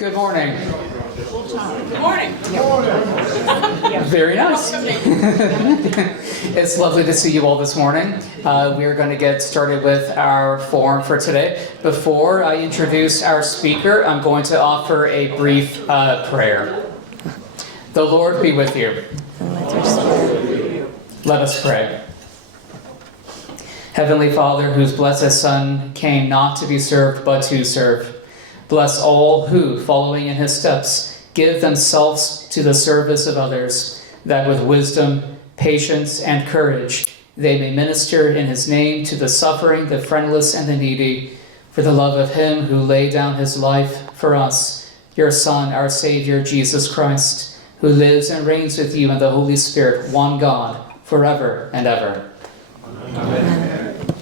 Good morning. Good morning. Very nice. It's lovely to see you all this morning. We are going to get started with our forum for today. Before I introduce our speaker, I'm going to offer a brief prayer. The Lord be with you. Let us pray. Heavenly Father, whose blessed Son came not to be served but to serve, bless all who, following in his steps, give themselves to the service of others, that with wisdom, patience, and courage they may minister in his name to the suffering, the friendless, and the needy, for the love of him who laid down his life for us, your Son, our Savior, Jesus Christ, who lives and reigns with you in the Holy Spirit, one God, forever and ever. Amen.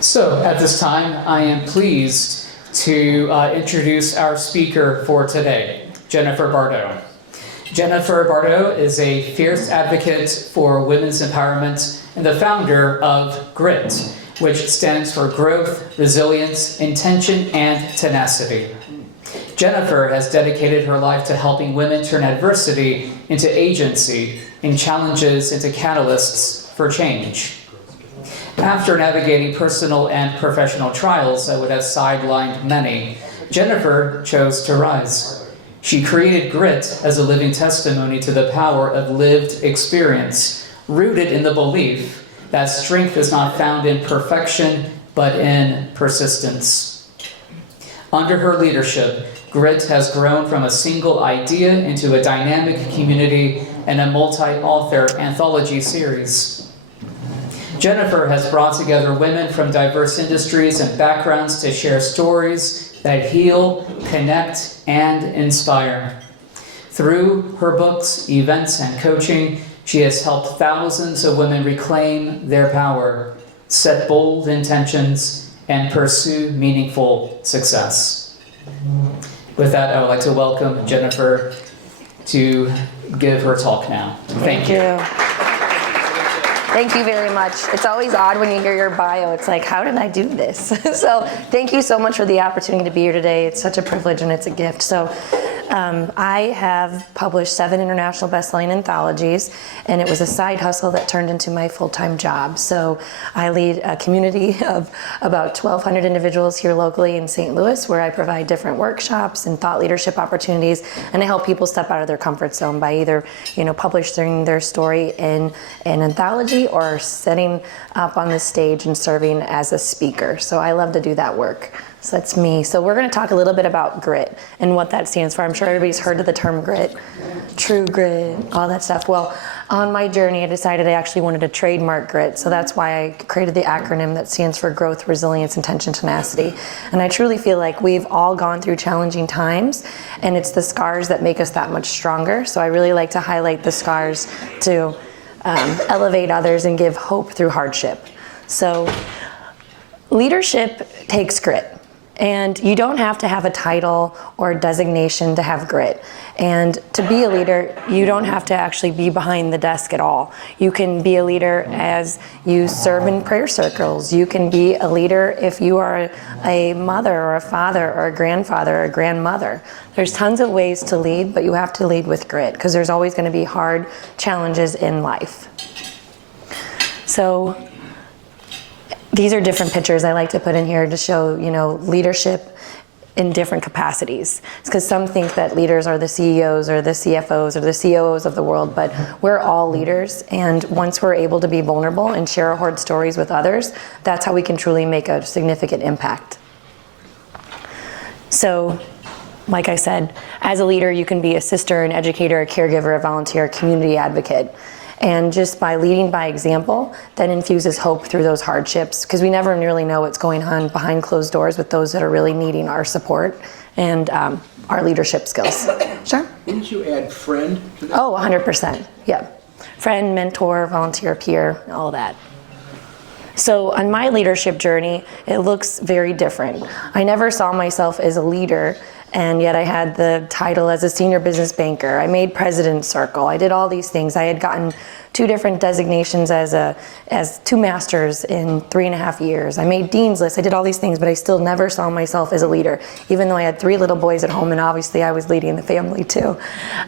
So, at this time, I am pleased to introduce our speaker for today, Jennifer Bardot. Jennifer Bardot is a fierce advocate for women's empowerment and the founder of G.R.I.T, which stands for Growth, Resilience, Intention, and Tenacity. Jennifer has dedicated her life to helping women turn adversity into agency and challenges into catalysts for change. After navigating personal and professional trials that would have sidelined many, Jennifer chose to rise. She created G.R.I.T as a living testimony to the power of lived experience, rooted in the belief that strength is not found in perfection, but in persistence. Under her leadership, G.R.I.T has grown from a single idea into a dynamic community and a multi-author anthology series. Jennifer has brought together women from diverse industries and backgrounds to share stories that heal, connect, and inspire. Through her books, events, and coaching, she has helped thousands of women reclaim their power, set bold intentions, and pursue meaningful success. With that, I would like to welcome Jennifer to give her talk now. Thank you. Thank you very much. It's always odd when you hear your bio. It's like, how did I do this? So thank you so much for the opportunity to be here today. It's such a privilege and it's a gift. So I have published 7 international best-selling anthologies, and it was a side hustle that turned into my full-time job. So I lead a community of about 1,200 individuals here locally in St. Louis, where I provide different workshops and thought leadership opportunities, and I help people step out of their comfort zone by either, publishing their story in an anthology or setting up on the stage and serving as a speaker. So I love to do that work. So that's me. So we're going to talk a little bit about G.R.I.T and what that stands for. I'm sure everybody's heard of the term G.R.I.T, true grit, all that stuff. Well, on my journey, I decided I actually wanted to trademark G.R.I.T. So that's why I created the acronym that stands for Growth, Resilience, Intention, Tenacity. And I truly feel like we've all gone through challenging times, and it's the scars that make us that much stronger. So I really like to highlight the scars to elevate others and give hope through hardship. So leadership takes grit. And you don't have to have a title or a designation to have grit. And to be a leader, you don't have to actually be behind the desk at all. You can be a leader as you serve in prayer circles. You can be a leader if you are a mother or a father or a grandfather or a grandmother. There's tons of ways to lead, but you have to lead with grit because there's always going to be hard challenges in life. So these are different pictures I like to put in here to show, leadership in different capacities. It's because some think that leaders are the CEOs or the CFOs or the COOs of the world, but we're all leaders. And once we're able to be vulnerable and share our hard stories with others, that's how we can truly make a significant impact. So, like I said, as a leader, you can be a sister, an educator, a caregiver, a volunteer, a community advocate. And just by leading by example, that infuses hope through those hardships, because we never really know what's going on behind closed doors with those that are really needing our support and our leadership skills. Sure? Didn't you add friend to that? Oh, 100%. Yeah. Friend, mentor, volunteer, peer, all of that. So on my leadership journey, it looks very different. I never saw myself as a leader, and yet I had the title as a senior business banker. I made President's Circle. I did all these things. I had gotten 2 different designations as 2 masters in 3.5 years. I made dean's list. I did all these things, but I still never saw myself as a leader, even though I had 3 little boys at home, and obviously I was leading the family too.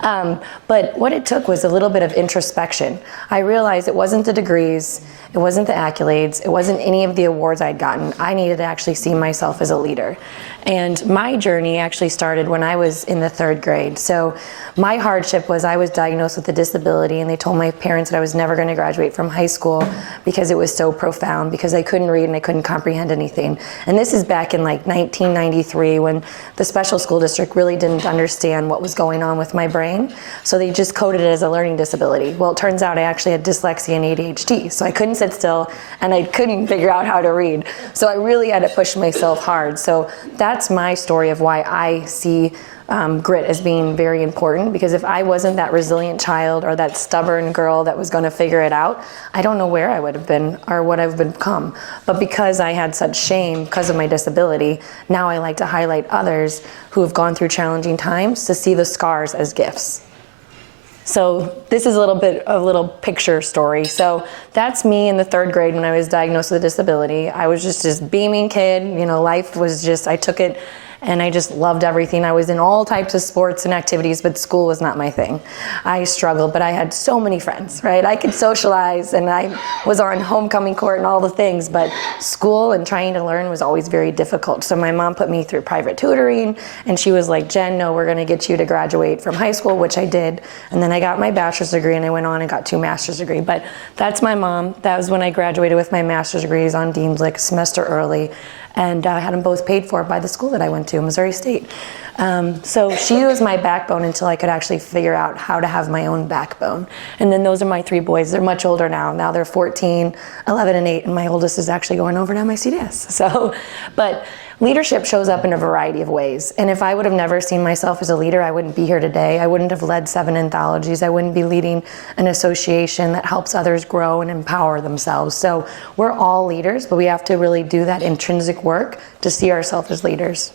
But what it took was a little bit of introspection. I realized it wasn't the degrees, it wasn't the accolades, it wasn't any of the awards I'd gotten. I needed to actually see myself as a leader. And my journey actually started when I was in the 3rd grade. So my hardship was I was diagnosed with a disability, and they told my parents that I was never going to graduate from high school because it was so profound, because I couldn't read and I couldn't comprehend anything. And this is back in like 1993, when the special school district really didn't understand what was going on with my brain. So they just coded it as a learning disability. Well, it turns out I actually had dyslexia and ADHD. So I couldn't sit still and I couldn't figure out how to read. So I really had to push myself hard. So that's my story of why I see grit as being very important, because if I wasn't that resilient child or that stubborn girl that was going to figure it out, I don't know where I would have been or what I've become. But because I had such shame because of my disability, now I like to highlight others who have gone through challenging times to see the scars as gifts. So this is a little picture story. So that's me in the 3rd grade when I was diagnosed with a disability. I was just this beaming kid. You know, life was just, I took it and I just loved everything. I was in all types of sports and activities, but school was not my thing. I struggled, but I had so many friends, right? I could socialize, and I was on homecoming court and all the things, but school and trying to learn was always very difficult. So my mom put me through private tutoring, and she was like, Jen, no, we're gonna get you to graduate from high school, which I did. And then I got my bachelor's degree, and I went on and got 2 master's degrees. But that's my mom. That was when I graduated with my master's degrees on Dean's List, a semester early. And I had them both paid for by the school that I went to, Missouri State. So she was my backbone until I could actually figure out how to have my own backbone. And then those are my 3 boys. They're much older now. Now they're 14, 11, and 8, and my oldest is actually going over to MICDS. So, but leadership shows up in a variety of ways. And if I would have never seen myself as a leader, I wouldn't be here today. I wouldn't have led 7 anthologies. I wouldn't be leading an association that helps others grow and empower themselves. So we're all leaders, but we have to really do that intrinsic work to see ourselves as leaders.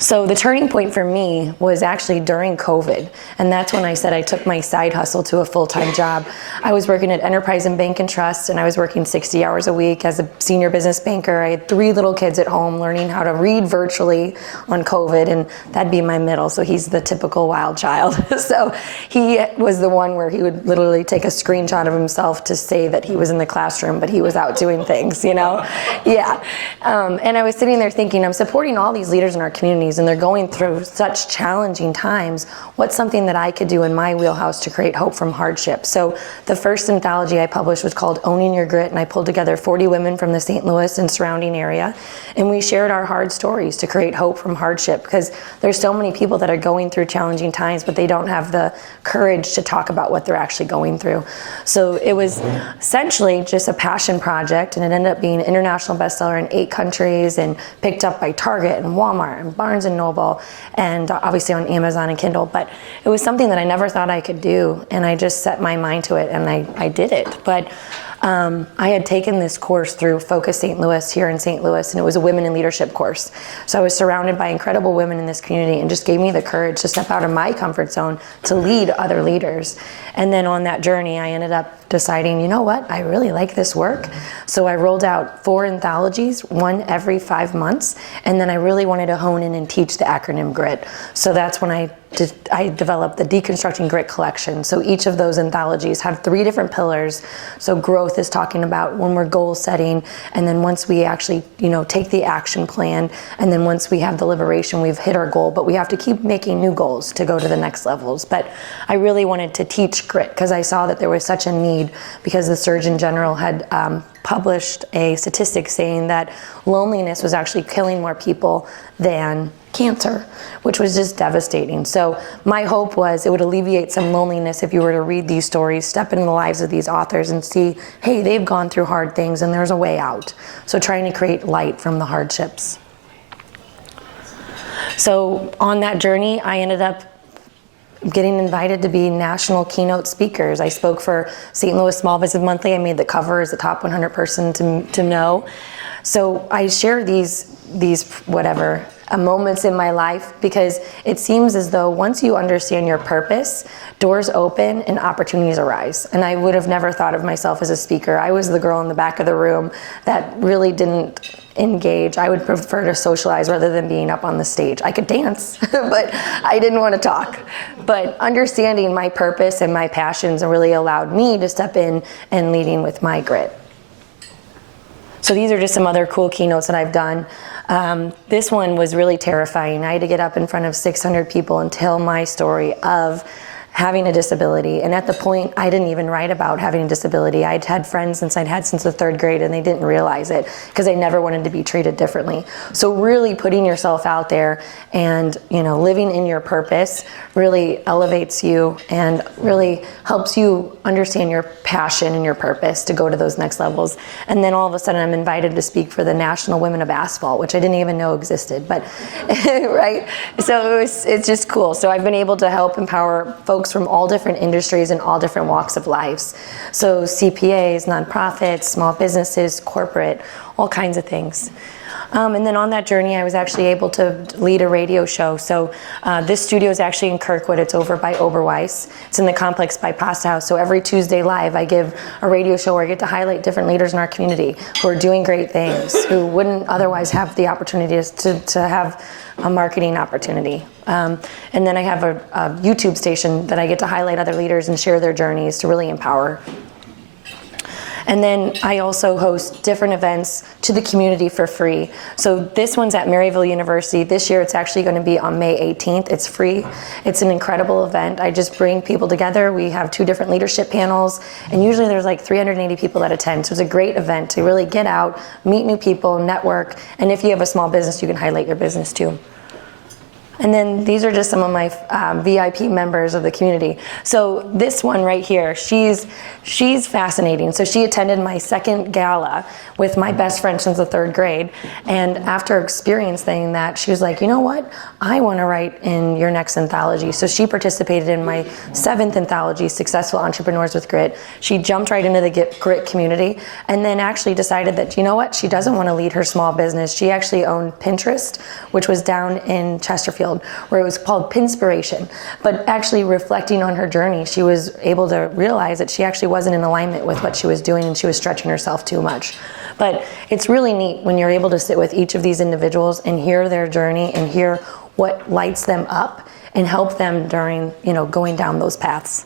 So the turning point for me was actually during COVID, and that's when I said I took my side hustle to a full-time job. I was working at Enterprise and Bank and Trust, and I was working 60 hours a week as a senior business banker. I had 3 little kids at home learning how to read virtually on COVID, and that'd be my middle, so he's the typical wild child. So he was the one where he would literally take a screenshot of himself to say that he was in the classroom, but he was out doing things, you know? Yeah. And I was sitting there thinking, I'm supporting all these leaders in our community, and they're going through such challenging times. What's something that I could do in my wheelhouse to create hope from hardship? So the first anthology I published was called Owning Your Grit, and I pulled together 40 women from the St. Louis and surrounding area, and we shared our hard stories to create hope from hardship, because there's so many people that are going through challenging times, but they don't have the courage to talk about what they're actually going through. So it was essentially just a passion project, and it ended up being an international bestseller in 8 countries and picked up by Target and Walmart and Barnes and Noble, and obviously on Amazon and Kindle. But it was something that I never thought I could do, and I just set my mind to it, and I did it. But I had taken this course through Focus St. Louis here in St. Louis, and it was a women in leadership course. So I was surrounded by incredible women in this community, and just gave me the courage to step out of my comfort zone to lead other leaders. And then on that journey, I ended up deciding, you know what, I really like this work. So I rolled out 4 anthologies, 1 every 5 months, and then I really wanted to hone in and teach the acronym GRIT. So that's when I developed the Deconstructing Grit collection. So each of those anthologies have 3 different pillars. So growth is talking about when we're goal setting, and then once we actually, take the action plan, and then once we have the liberation, we've hit our goal, but we have to keep making new goals to go to the next levels. But I really wanted to teach grit because I saw that there was such a need, because the Surgeon General had published a statistic saying that loneliness was actually killing more people than cancer, which was just devastating. So my hope was it would alleviate some loneliness if you were to read these stories, step into the lives of these authors and see, hey, they've gone through hard things and there's a way out. So trying to create light from the hardships. So on that journey, I ended up getting invited to be national keynote speakers. I spoke for St. Louis Small Business Monthly. I made the cover as the top 100 person to know. So I share these moments in my life, because it seems as though once you understand your purpose, doors open and opportunities arise. And I would have never thought of myself as a speaker. I was the girl in the back of the room that really didn't engage. I would prefer to socialize rather than being up on the stage. I could dance, but I didn't want to talk. But understanding my purpose and my passions really allowed me to step in and leading with my grit. So these are just some other cool keynotes that I've done. This one was really terrifying. I had to get up in front of 600 people and tell my story of having a disability. And at the point, I didn't even write about having a disability. I'd had friends since the third grade, and they didn't realize it because they never wanted to be treated differently. So really putting yourself out there and, living in your purpose really elevates you and really helps you understand your passion and your purpose to go to those next levels. And then all of a sudden I'm invited to speak for the National Women of Asphalt, which I didn't even know existed, but right? So it's just cool. So I've been able to help empower folks from all different industries and all different walks of lives. So CPAs, nonprofits, small businesses, corporate, all kinds of things. And then on that journey, I was actually able to lead a radio show. So this studio is actually in Kirkwood. It's over by Oberweis. It's in the complex by Pasta House. So every Tuesday live, I give a radio show where I get to highlight different leaders in our community who are doing great things, who wouldn't otherwise have the opportunities to have a marketing opportunity. And then I have a YouTube station that I get to highlight other leaders and share their journeys to really empower. And then I also host different events to the community for free. So this one's at Maryville University. This year it's actually going to be on May 18th. It's free. It's an incredible event. I just bring people together. We have 2 different leadership panels, and usually there's like 380 people that attend. So it's a great event to really get out, meet new people, network, and if you have a small business, you can highlight your business too. And then these are just some of my VIP members of the community. So this one right here, she's fascinating. So she attended my second gala with my best friend since the 3rd grade. And after experiencing that, she was like, you know what? I want to write in your next anthology. So she participated in my 7th anthology, Successful Entrepreneurs with Grit. She jumped right into the grit community and then actually decided that, you know what? She doesn't want to lead her small business. She actually owned Pinterest, which was down in Chesterfield, where it was called Pinspiration. But actually reflecting on her journey, she was able to realize that she actually wasn't in alignment with what she was doing, and she was stretching herself too much. But it's really neat when you're able to sit with each of these individuals and hear their journey and hear what lights them up and help them during, going down those paths.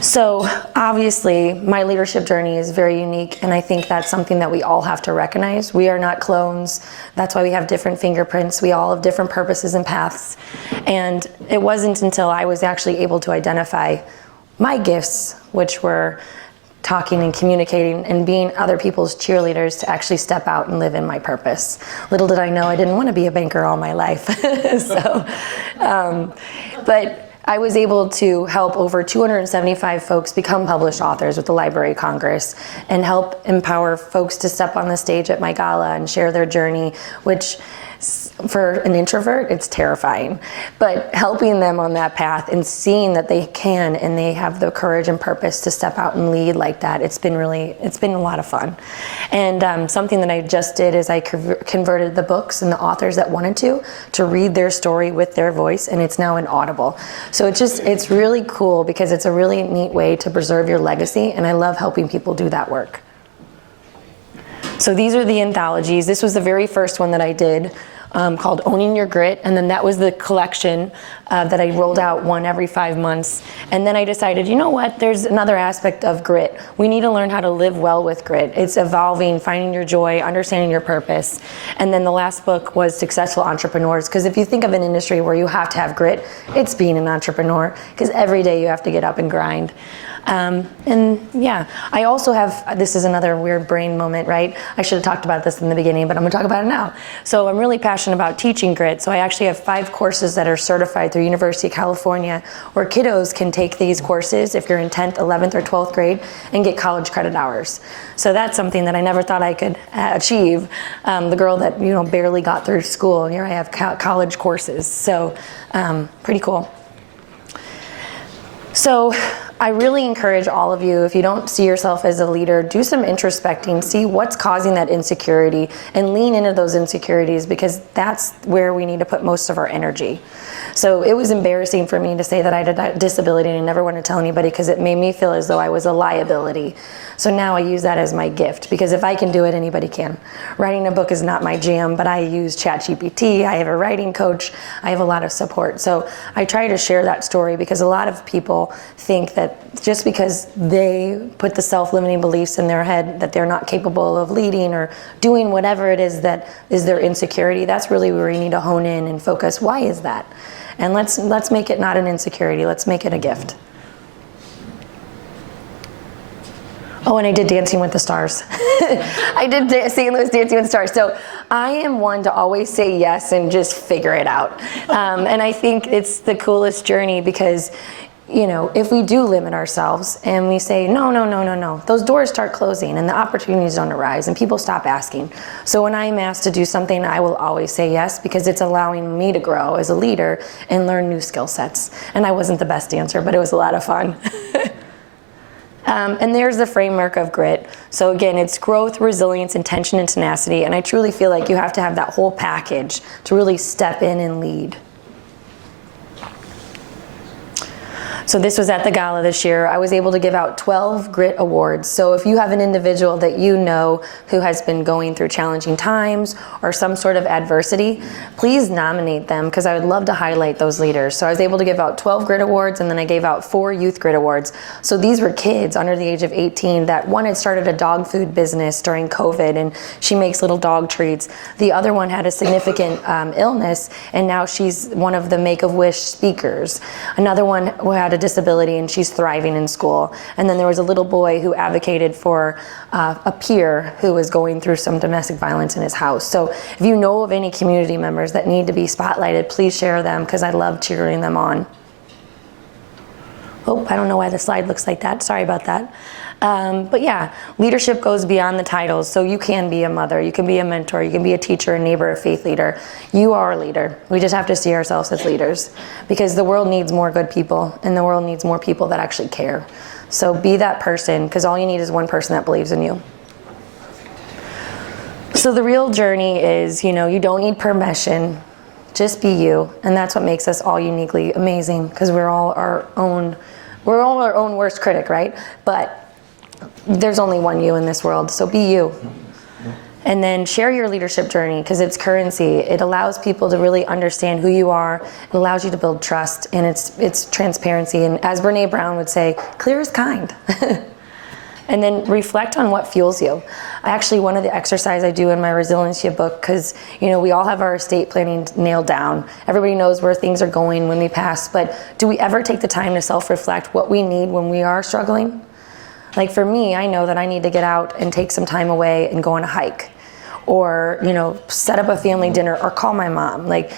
So obviously my leadership journey is very unique, and I think that's something that we all have to recognize. We are not clones. That's why we have different fingerprints. We all have different purposes and paths. And it wasn't until I was actually able to identify my gifts, which were talking and communicating and being other people's cheerleaders, to actually step out and live in my purpose. Little did I know I didn't want to be a banker all my life. But I was able to help over 275 folks become published authors with the Library of Congress, and help empower folks to step on the stage at my gala and share their journey, which for an introvert, it's terrifying. But helping them on that path and seeing that they can and they have the courage and purpose to step out and lead like that, it's been a lot of fun. And something that I just did is I converted the books and the authors that wanted to read their story with their voice, and it's now in Audible. So it's really cool because it's a really neat way to preserve your legacy, and I love helping people do that work. So these are the anthologies. This was the very first one that I did, called Owning Your Grit, and then that was the collection that I rolled out one every 5 months. And then I decided, you know what, there's another aspect of grit. We need to learn how to live well with grit. It's evolving, finding your joy, understanding your purpose. And then the last book was Successful Entrepreneurs, because if you think of an industry where you have to have grit, it's being an entrepreneur, because every day you have to get up and grind. And yeah, I also have, this is another weird brain moment, right? I should have talked about this in the beginning, but I'm gonna talk about it now. So I'm really passionate about teaching grit. So I actually have 5 courses that are certified through University of California, where kiddos can take these courses if you're in 10th, 11th, or 12th grade and get college credit hours. So that's something that I never thought I could achieve. The girl that, barely got through school, and here I have college courses. So pretty cool. So I really encourage all of you, if you don't see yourself as a leader, do some introspecting, see what's causing that insecurity, and lean into those insecurities, because that's where we need to put most of our energy. So it was embarrassing for me to say that I had a disability, and I never want to tell anybody because it made me feel as though I was a liability. So now I use that as my gift, because if I can do it, anybody can. Writing a book is not my jam, but I use ChatGPT, I have a writing coach, I have a lot of support. So I try to share that story, because a lot of people think that just because they put the self-limiting beliefs in their head that they're not capable of leading or doing whatever it is that is their insecurity, that's really where you need to hone in and focus. Why is that? And let's make it not an insecurity, let's make it a gift. Oh, and I did Dancing with the Stars. I did St. Louis Dancing with the Stars. So I am one to always say yes and just figure it out. And I think it's the coolest journey, because you know, if we do limit ourselves and we say, no, those doors start closing and the opportunities don't arise and people stop asking. So when I'm asked to do something, I will always say yes, because it's allowing me to grow as a leader and learn new skill sets. And I wasn't the best dancer, but it was a lot of fun. And there's the framework of grit. So again, it's growth, resilience, intention, and tenacity. And I truly feel like you have to have that whole package to really step in and lead. So this was at the gala this year. I was able to give out 12 grit awards. So if you have an individual that you know who has been going through challenging times or some sort of adversity, please nominate them, because I would love to highlight those leaders. So I was able to give out 12 grit awards, and then I gave out 4 youth grit awards. So these were kids under the age of 18 that one had started a dog food business during COVID, and she makes little dog treats. The other one had a significant illness, and now she's one of the Make-A-Wish speakers. Another one who had a disability, and she's thriving in school. And then there was a little boy who advocated for a peer who was going through some domestic violence in his house. So if you know of any community members that need to be spotlighted, please share them, because I love cheering them on. Oh, I don't know why the slide looks like that. Sorry about that. But yeah, leadership goes beyond the titles. So you can be a mother, you can be a mentor, you can be a teacher, a neighbor, a faith leader. You are a leader. We just have to see ourselves as leaders, because the world needs more good people, and the world needs more people that actually care. So be that person, because all you need is one person that believes in you. So the real journey is, you know, you don't need permission. Just be you. And that's what makes us all uniquely amazing, because we're all our own worst critic, right? But there's only one you in this world, so be you. And then share your leadership journey, because it's currency. It allows people to really understand who you are. It allows you to build trust, and it's transparency. And as Brene Brown would say, clear is kind. And then reflect on what fuels you. One of the exercises I do in my resiliency book, because you know, we all have our estate planning nailed down. Everybody knows where things are going when we pass, but do we ever take the time to self-reflect what we need when we are struggling? Like for me, I know that I need to get out and take some time away and go on a hike, or you know, set up a family dinner, or call my mom. Like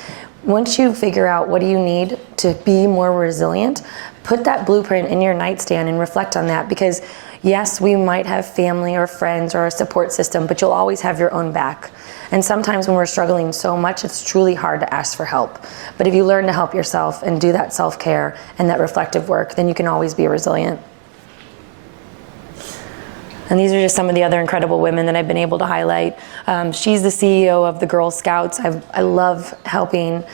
once you figure out what do you need to be more resilient, put that blueprint in your nightstand and reflect on that, because yes, we might have family or friends or a support system, but you'll always have your own back. And sometimes when we're struggling so much, it's truly hard to ask for help. But if you learn to help yourself and do that self-care and that reflective work, then you can always be resilient. And these are just some of the other incredible women that I've been able to highlight. She's the CEO of the Girl Scouts. I love helping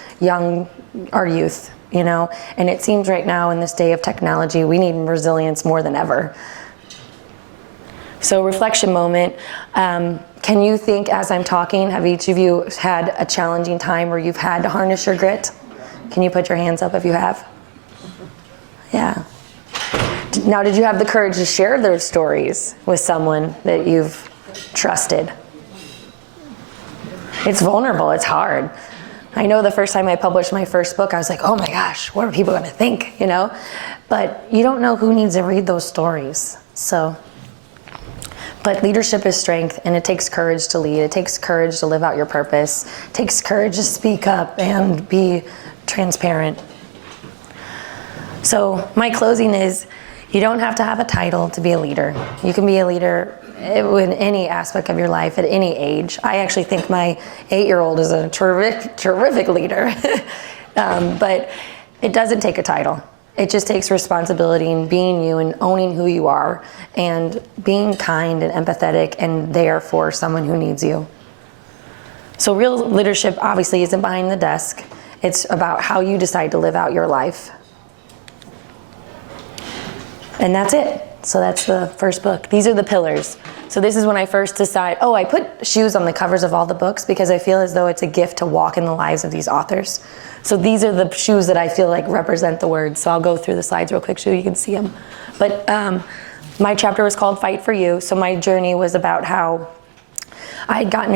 our youth, you know, and it seems right now in this day of technology, we need resilience more than ever. So reflection moment. Can you think as I'm talking, have each of you had a challenging time where you've had to harness your grit? Can you put your hands up if you have? Yeah. Now, did you have the courage to share those stories with someone that you've trusted? It's vulnerable, it's hard. I know the first time I published my first book, I was like, oh my gosh, what are people gonna think, you know? But you don't know who needs to read those stories, so. But leadership is strength, and it takes courage to lead. It takes courage to live out your purpose. It takes courage to speak up and be transparent. So my closing is, you don't have to have a title to be a leader. You can be a leader in any aspect of your life at any age. I actually think my 8-year-old is a terrific leader. But it doesn't take a title. it just takes responsibility in being you and owning who you are and being kind and empathetic and there for someone who needs you. So real leadership obviously isn't behind the desk. It's about how you decide to live out your life. And that's it. So that's the first book. These are the pillars. So this is when I first decided, I put shoes on the covers of all the books because I feel as though it's a gift to walk in the lives of these authors. So these are the shoes that I feel like represent the words. So I'll go through the slides real quick so you can see them. But my chapter was called Fight for You. So my journey was about how I got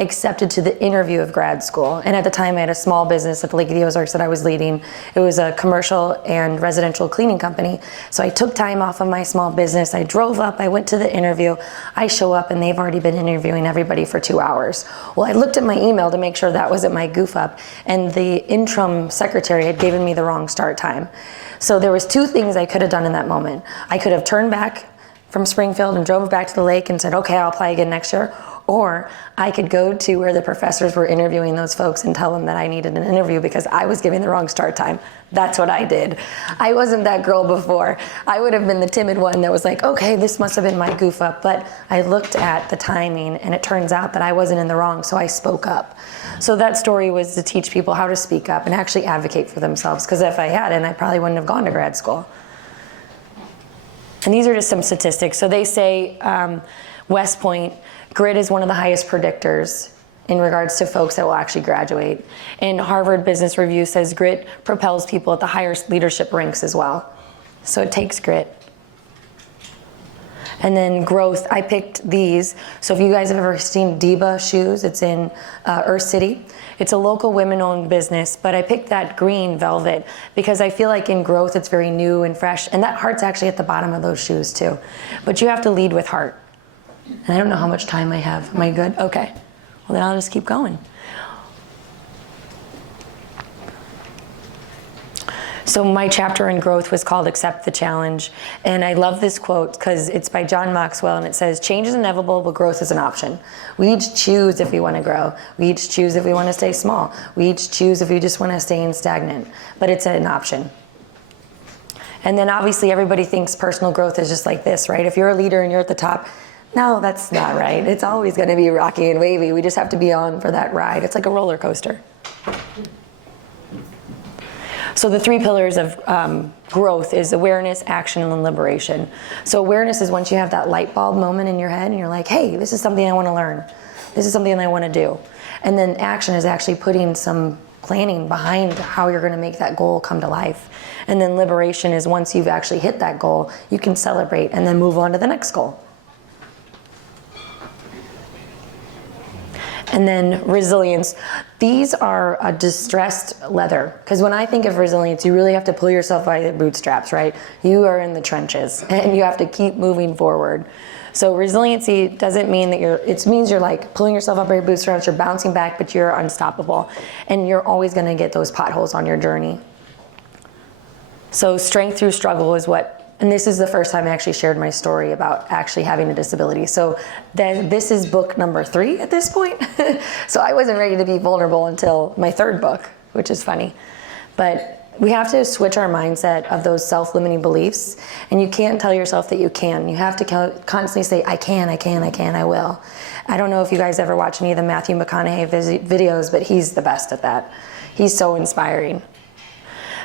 accepted to the interview of grad school. And at the time I had a small business at the Lake of the Ozarks that I was leading. It was a commercial and residential cleaning company. So I took time off of my small business. I drove up, I went to the interview. I show up and they've already been interviewing everybody for 2 hours. Well, I looked at my email to make sure that wasn't my goof up. And the interim secretary had given me the wrong start time. So there was 2 things I could have done in that moment. I could have turned back from Springfield and drove back to the lake and said, okay, I'll apply again next year. Or I could go to where the professors were interviewing those folks and tell them that I needed an interview because I was giving the wrong start time. That's what I did. I wasn't that girl before. I would have been the timid one that was like, okay, this must have been my goof up. But I looked at the timing and it turns out that I wasn't in the wrong, so I spoke up. So that story was to teach people how to speak up and actually advocate for themselves, because if I hadn't, I probably wouldn't have gone to grad school. And these are just some statistics. So they say West Point, grit is one of the highest predictors in regards to folks that will actually graduate. And Harvard Business Review says grit propels people at the higher leadership ranks as well. So it takes grit. And then growth, I picked these. So if you guys have ever seen Diba shoes, it's in Earth City. It's a local women-owned business, but I picked that green velvet because I feel like in growth it's very new and fresh. And that heart's actually at the bottom of those shoes too. But you have to lead with heart. And I don't know how much time I have. Am I good? Okay. Well, then I'll just keep going. So my chapter in growth was called Accept the Challenge. And I love this quote because it's by John Maxwell, and it says, change is inevitable, but growth is an option. We each choose if we want to grow. We each choose if we want to stay small. We each choose if we just want to stay stagnant. But it's an option. And then obviously everybody thinks personal growth is just like this, right? If you're a leader and you're at the top, no, that's not right. It's always going to be rocky and wavy. We just have to be on for that ride. It's like a roller coaster. So the 3 pillars of growth is awareness, action, and liberation. So awareness is once you have that light bulb moment in your head and you're like, hey, this is something I want to learn. This is something I want to do. And then action is actually putting some planning behind how you're going to make that goal come to life. And then liberation is once you've actually hit that goal, you can celebrate and then move on to the next goal. And then resilience. These are a distressed leather. Because when I think of resilience, you really have to pull yourself by the bootstraps, right? You are in the trenches and you have to keep moving forward. So resiliency doesn't mean that it means you're like pulling yourself up by your bootstraps, you're bouncing back, but you're unstoppable. And you're always going to get those potholes on your journey. So strength through struggle is and this is the first time I actually shared my story about actually having a disability. So this is book number 3 at this point. So I wasn't ready to be vulnerable until my 3rd book, which is funny. But we have to switch our mindset of those self-limiting beliefs. And you can't tell yourself that you can. You have to constantly say, I can, I will. I don't know if you guys ever watch any of the Matthew McConaughey videos, but he's the best at that. He's so inspiring.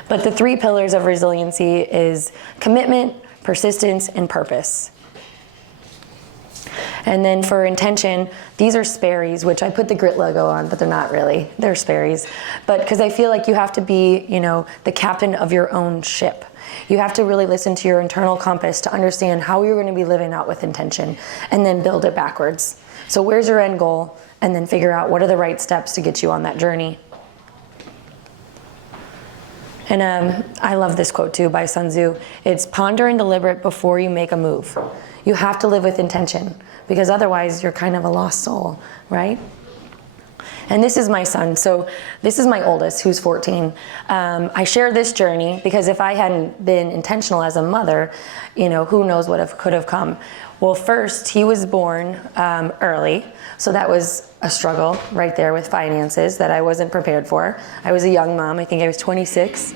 But the 3 pillars of resiliency is commitment, persistence, and purpose. And then for intention, these are Sperry's, which I put the grit logo on, but they're not really. They're Sperry's. But because I feel like you have to be, the captain of your own ship. You have to really listen to your internal compass to understand how you're going to be living out with intention and then build it backwards. So where's your end goal? And then figure out what are the right steps to get you on that journey. And I love this quote too by Sun Tzu. It's ponder and deliberate before you make a move. You have to live with intention because otherwise you're kind of a lost soul, right? And this is my son. So this is my oldest, who's 14. I share this journey because if I hadn't been intentional as a mother, who knows what could have come. Well, first, he was born early. So that was a struggle right there with finances that I wasn't prepared for. I was a young mom. I think I was 26.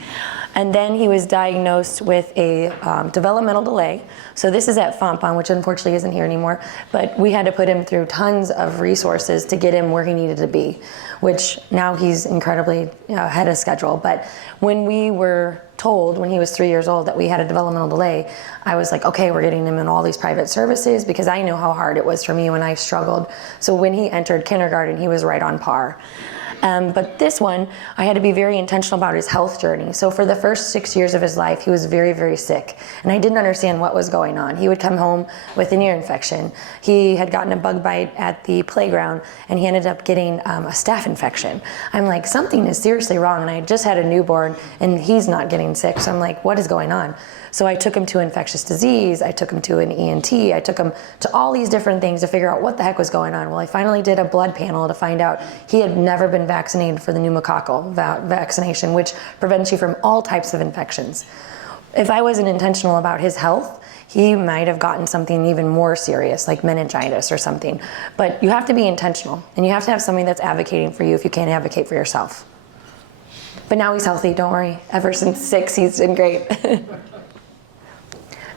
And then he was diagnosed with a developmental delay. So this is at Fontbonne, which unfortunately isn't here anymore. But we had to put him through tons of resources to get him where he needed to be, which now he's incredibly ahead of schedule. But when we were told when he was 3 years old that we had a developmental delay, I was like, okay, we're getting him in all these private services, because I know how hard it was for me when I struggled. So when he entered kindergarten, he was right on par. But this one, I had to be very intentional about his health journey. So for the first 6 years of his life, he was very, very sick. And I didn't understand what was going on. He would come home with an ear infection. He had gotten a bug bite at the playground, and he ended up getting a staph infection. I'm like, something is seriously wrong. And I just had a newborn, and he's not getting sick. So I'm like, what is going on? So I took him to infectious disease, I took him to an ENT, I took him to all these different things to figure out what the heck was going on. Well, I finally did a blood panel to find out he had never been vaccinated for the pneumococcal vaccination, which prevents you from all types of infections. If I wasn't intentional about his health, he might have gotten something even more serious, like meningitis or something. But you have to be intentional, and you have to have somebody that's advocating for you if you can't advocate for yourself. But now he's healthy, don't worry. Ever since 6, he's been great.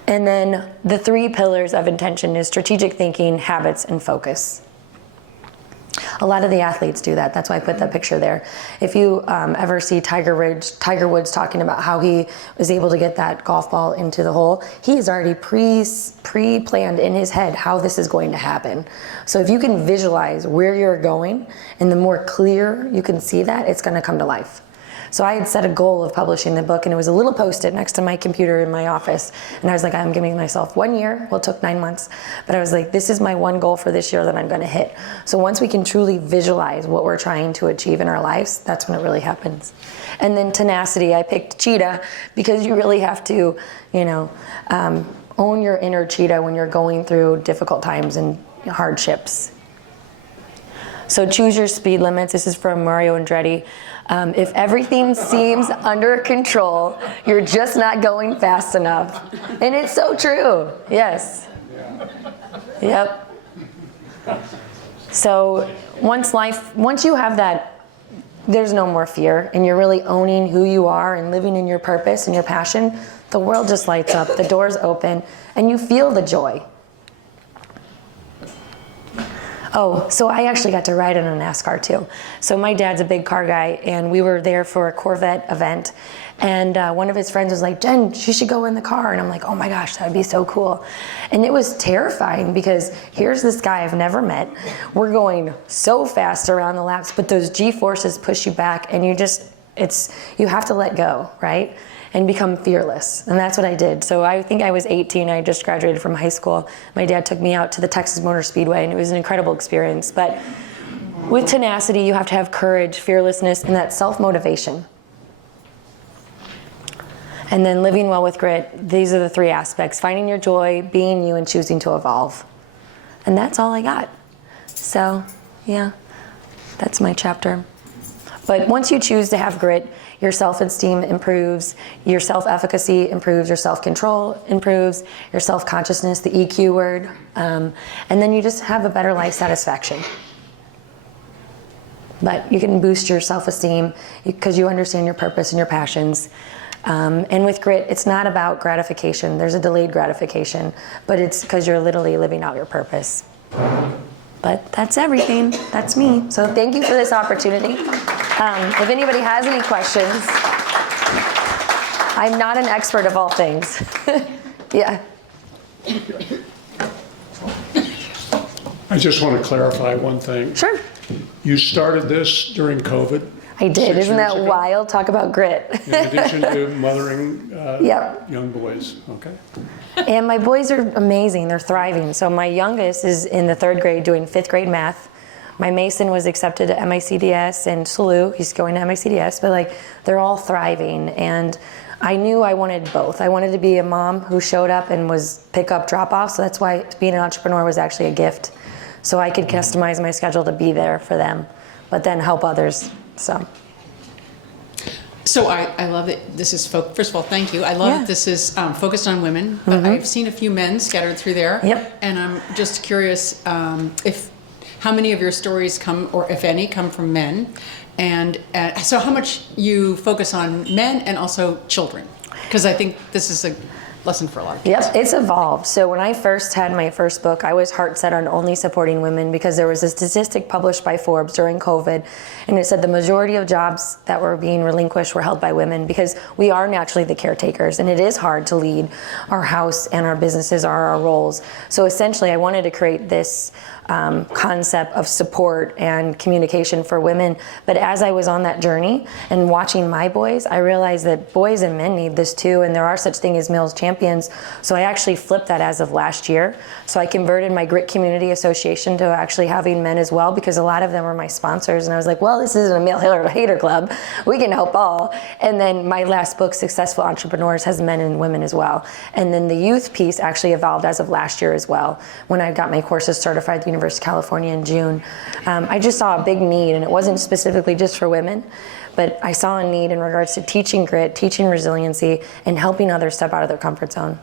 And then the 3 pillars of intention is strategic thinking, habits, and focus. A lot of the athletes do that. That's why I put that picture there. If you ever see Tiger Woods talking about how he was able to get that golf ball into the hole, he has already pre-planned in his head how this is going to happen. So if you can visualize where you're going, and the more clear you can see that, it's going to come to life. So I had set a goal of publishing the book, and it was a little Post-it next to my computer in my office. And I was like, I'm giving myself 1 year. Well, it took 9 months. But I was like, this is my one goal for this year that I'm going to hit. So once we can truly visualize what we're trying to achieve in our lives, that's when it really happens. And then tenacity, I picked cheetah because you really have to, own your inner cheetah when you're going through difficult times and hardships. So choose your speed limits. This is from Mario Andretti. If everything seems under control, you're just not going fast enough. And it's so true. Yes. Yep. So once you have that, there's no more fear, and you're really owning who you are and living in your purpose and your passion, the world just lights up, the doors open, and you feel the joy. Oh, so I actually got to ride in a NASCAR too. So my dad's a big car guy, and we were there for a Corvette event. And one of his friends was like, Jen, you should go in the car. And I'm like, oh my gosh, that would be so cool. And it was terrifying because here's this guy I've never met. We're going so fast around the laps, but those G-forces push you back, and you have to let go, right? And become fearless. And that's what I did. So I think I was 18. I just graduated from high school. My dad took me out to the Texas Motor Speedway, and it was an incredible experience. But with tenacity, you have to have courage, fearlessness, and that self-motivation. And then living well with grit, these are the 3 aspects: finding your joy, being you, and choosing to evolve. And that's all I got. So, yeah, that's my chapter. But once you choose to have grit, your self-esteem improves, your self-efficacy improves, your self-control improves, your self-consciousness, the EQ word, and then you just have a better life satisfaction. But you can boost your self-esteem because you understand your purpose and your passions. And with grit, it's not about gratification. There's a delayed gratification, but it's because you're literally living out your purpose. But that's everything. That's me. So thank you for this opportunity. If anybody has any questions, I'm not an expert of all things. Yeah. I just want to clarify one thing. Sure. You started this during COVID? I did. 6 Isn't that years ago? wild? Talk about grit. In addition to mothering Yep. young boys, okay? And my boys are amazing. They're thriving. So my youngest is in the 3rd grade doing 5th grade math. My Mason was accepted to MICDS, and Salu, he's going to MICDS, but they're all thriving. And I knew I wanted both. I wanted to be a mom who showed up and was pick up, drop off. So that's why being an entrepreneur was actually a gift. So I could customize my schedule to be there for them, but then help others. So I love that this is, first of all, thank you. I love that this is focused on women, but I've seen a few men scattered through there. Yep. And I'm just curious if how many of your stories come, or if any, come from men, and so how much you focus on men and also children, because I think this is a lesson for a lot of kids. Yep, it's evolved. So when I first had my first book, I was heart set on only supporting women because there was a statistic published by Forbes during COVID, and it said the majority of jobs that were being relinquished were held by women because we are naturally the caretakers, and it is hard to lead our house, and our businesses are our roles. So essentially, I wanted to create this concept of support and communication for women. But as I was on that journey and watching my boys, I realized that boys and men need this too, and there are such things as males champions. So I actually flipped that as of last year. So I converted my Grit Community Association to actually having men as well, because a lot of them were my sponsors, and I was like, well, this isn't a male hater club. We can help all. And then my last book, Successful Entrepreneurs, has men and women as well. And then the youth piece actually evolved as of last year as well, when I got my courses certified at the University of California in June. I just saw a big need, and it wasn't specifically just for women, but I saw a need in regards to teaching grit, teaching resiliency, and helping others step out of their comfort zone.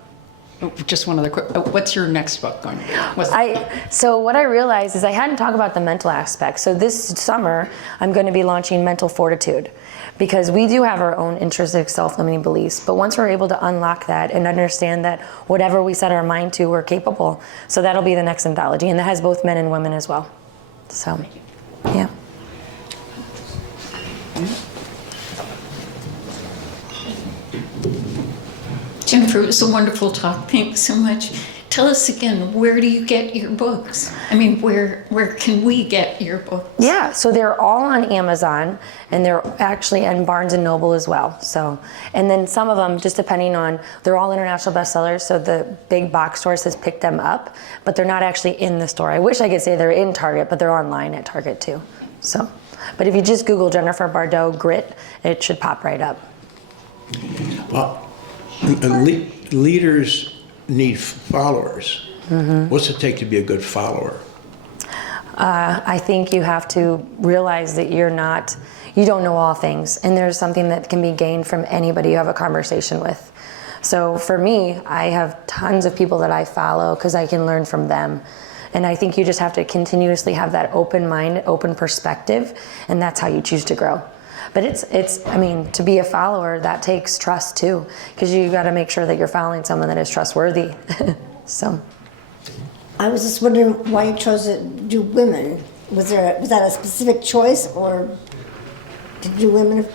Just one other quick, what's your next book going to be? So what I realized is I hadn't talked about the mental aspect. So this summer, I'm going to be launching Mental Fortitude, because we do have our own intrinsic self-limiting beliefs. But once we're able to unlock that and understand that whatever we set our mind to, we're capable. So that'll be the next anthology, and that has both men and women as well. So, yeah. Jennifer, it was a wonderful talk. Thanks so much. Tell us again, where do you get your books? I mean, where can we get your books? Yeah, so they're all on Amazon, and they're actually in Barnes & Noble as well. So, and then some of them, just depending on, they're all international bestsellers, so the big box stores has picked them up, but they're not actually in the store. I wish I could say they're in Target, but they're online at Target too. So, but if you just Google Jennifer Bardot Grit, it should pop right up. Well, leaders need followers. Mm-hmm. What's it take to be a good follower? I think you have to realize that you don't know all things, and there's something that can be gained from anybody you have a conversation with. So for me, I have tons of people that I follow because I can learn from them. And I think you just have to continuously have that open mind, open perspective, and that's how you choose to grow. But I mean, to be a follower, that takes trust too, because you got to make sure that you're following someone that is trustworthy. So, I was just wondering why you chose to do women. Was that a specific choice, or did you do women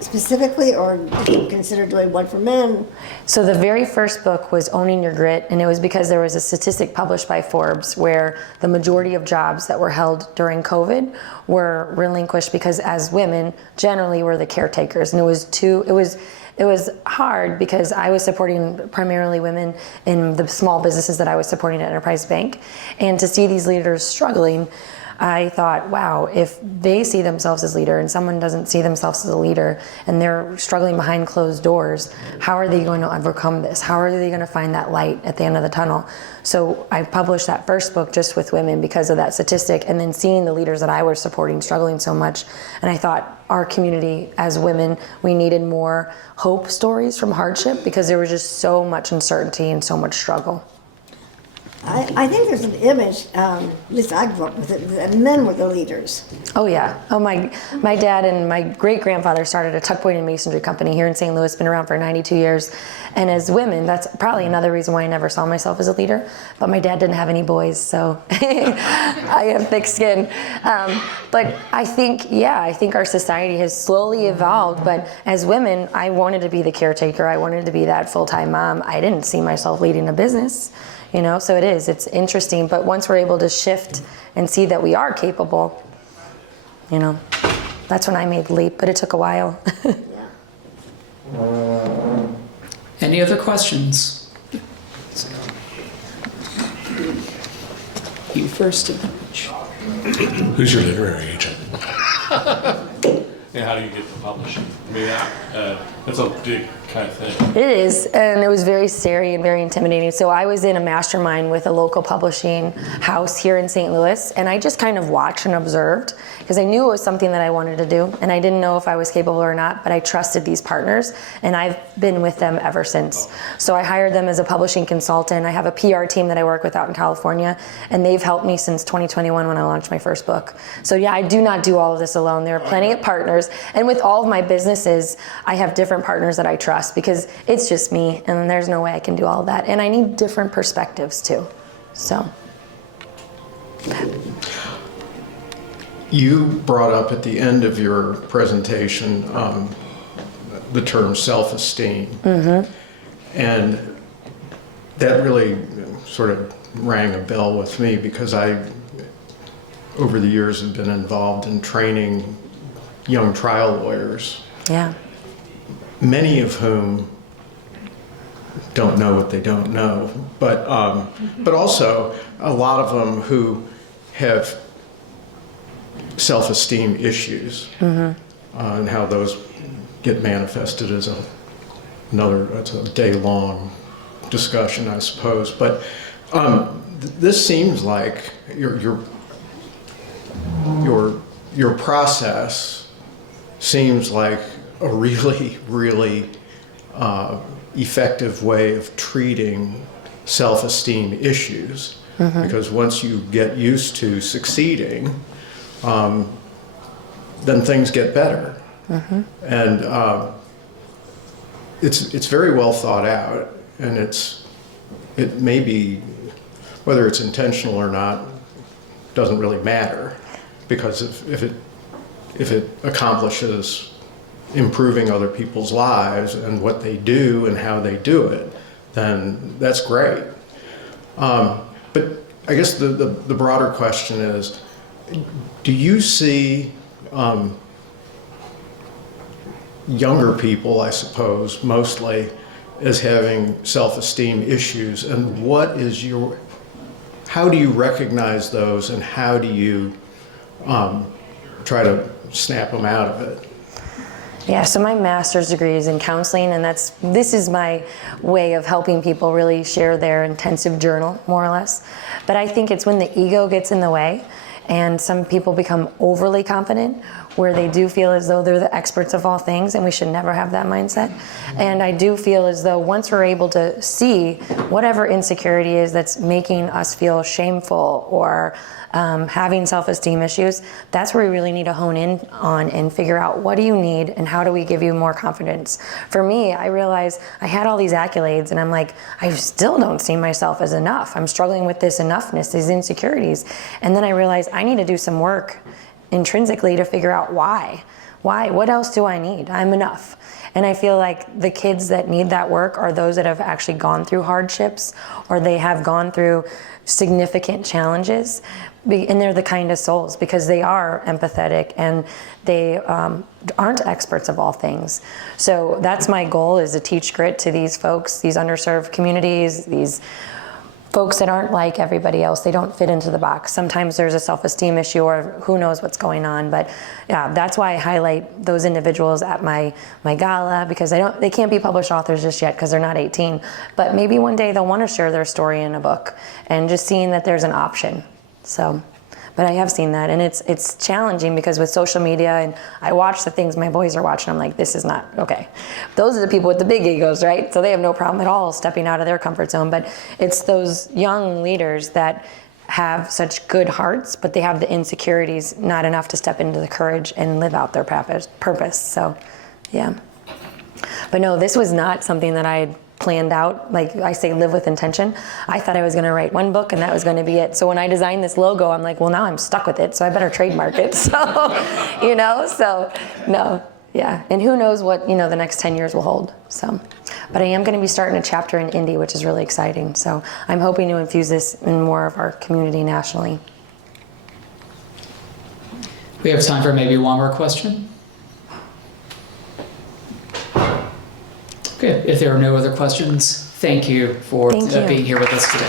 specifically, or did you consider doing one for men? So the very first book was Owning Your Grit, and it was because there was a statistic published by Forbes where the majority of jobs that were held during COVID were relinquished because as women, generally we're the caretakers, and it was hard because I was supporting primarily women in the small businesses that I was supporting at Enterprise Bank, and to see these leaders struggling, I thought, wow, if they see themselves as leader and someone doesn't see themselves as a leader and they're struggling behind closed doors, how are they going to overcome this? How are they going to find that light at the end of the tunnel? So I published that first book just with women because of that statistic, and then seeing the leaders that I was supporting struggling so much. And I thought our community as women, we needed more hope stories from hardship because there was just so much uncertainty and so much struggle. I think there's an image, at least I grew up with it, that men were the leaders. Oh yeah. Oh my dad and my great-grandfather started a tuckpoint and masonry company here in St. Louis, been around for 92 years. And as women, that's probably another reason why I never saw myself as a leader. But my dad didn't have any boys, so I have thick skin. But I think our society has slowly evolved. But as women, I wanted to be the caretaker. I wanted to be that full-time mom. I didn't see myself leading a business. So it's interesting, but once we're able to shift and see that we are capable, that's when I made the leap, but it took a while. Any other questions? You first. Who's your literary agent? And how do you get the publishing? I mean, that's a big kind of thing. It is, and it was very scary and very intimidating. So I was in a mastermind with a local publishing house here in St. Louis, and I just kind of watched and observed because I knew it was something that I wanted to do, and I didn't know if I was capable or not, but I trusted these partners, and I've been with them ever since. So I hired them as a publishing consultant. I have a PR team that I work with out in California, and they've helped me since 2021 when I launched my first book. So yeah, I do not do all of this alone. There are plenty of partners, and with all of my businesses, I have different partners that I trust because it's just me, and there's no way I can do all of that, and I need different perspectives too. So. You brought up at the end of your presentation the term self-esteem. Mm-hmm. And that really sort of rang a bell with me because I, over the years, have been involved in training young trial lawyers. Yeah. Many of whom don't know what they don't know, but also a lot of them who have self-esteem issues, and how those get manifested is it's a day-long discussion, I suppose. But this seems like your process seems like a really, really effective way of treating self-esteem issues, because once you get used to succeeding, then things get better. And it's very well thought out, and it may be, whether it's intentional or not doesn't really matter, because if it accomplishes improving other people's lives and what they do and how they do it, then that's great. But I guess the broader question is, do you see younger people, I suppose, mostly, as having self-esteem issues, and how do you recognize those, and how do you try to snap them out of it? Yeah, so my master's degree is in counseling, and this is my way of helping people really share their intensive journal, more or less. But I think it's when the ego gets in the way, and some people become overly confident, where they do feel as though they're the experts of all things, and we should never have that mindset. And I do feel as though once we're able to see whatever insecurity is that's making us feel shameful or having self-esteem issues, that's where we really need to hone in on and figure out, what do you need and how do we give you more confidence? For me, I realized I had all these accolades, and I'm like, I still don't see myself as enough. I'm struggling with this enoughness, these insecurities. And then I realized I need to do some work intrinsically to figure out why. What else do I need? I'm enough. And I feel like the kids that need that work are those that have actually gone through hardships, or they have gone through significant challenges, and they're the kindest souls because they are empathetic and they aren't experts of all things. So that's my goal, is to teach grit to these folks, these underserved communities, these folks that aren't like everybody else. They don't fit into the box. Sometimes there's a self-esteem issue, or who knows what's going on. But yeah, that's why I highlight those individuals at my gala, because they can't be published authors just yet because they're not 18. But maybe one day they'll want to share their story in a book, and just seeing that there's an option. So, but I have seen that, and it's challenging because with social media, and I watch the things my boys are watching, I'm like, this is not okay. Those are the people with the big egos, right? So they have no problem at all stepping out of their comfort zone. But it's those young leaders that have such good hearts, but they have the insecurities, not enough to step into the courage and live out their purpose. So, yeah. But no, this was not something that I had planned out. Like I say, live with intention. I thought I was going to write one book and that was going to be it. So when I designed this logo, I'm like, well, now I'm stuck with it, so I better trademark it. So, so no, yeah. And who knows what, the next 10 years will hold. So, but I am going to be starting a chapter in Indy, which is really exciting. So I'm hoping to infuse this in more of our community nationally. We have time for maybe one more question. Okay, if there are no other questions, thank you for being here with us today.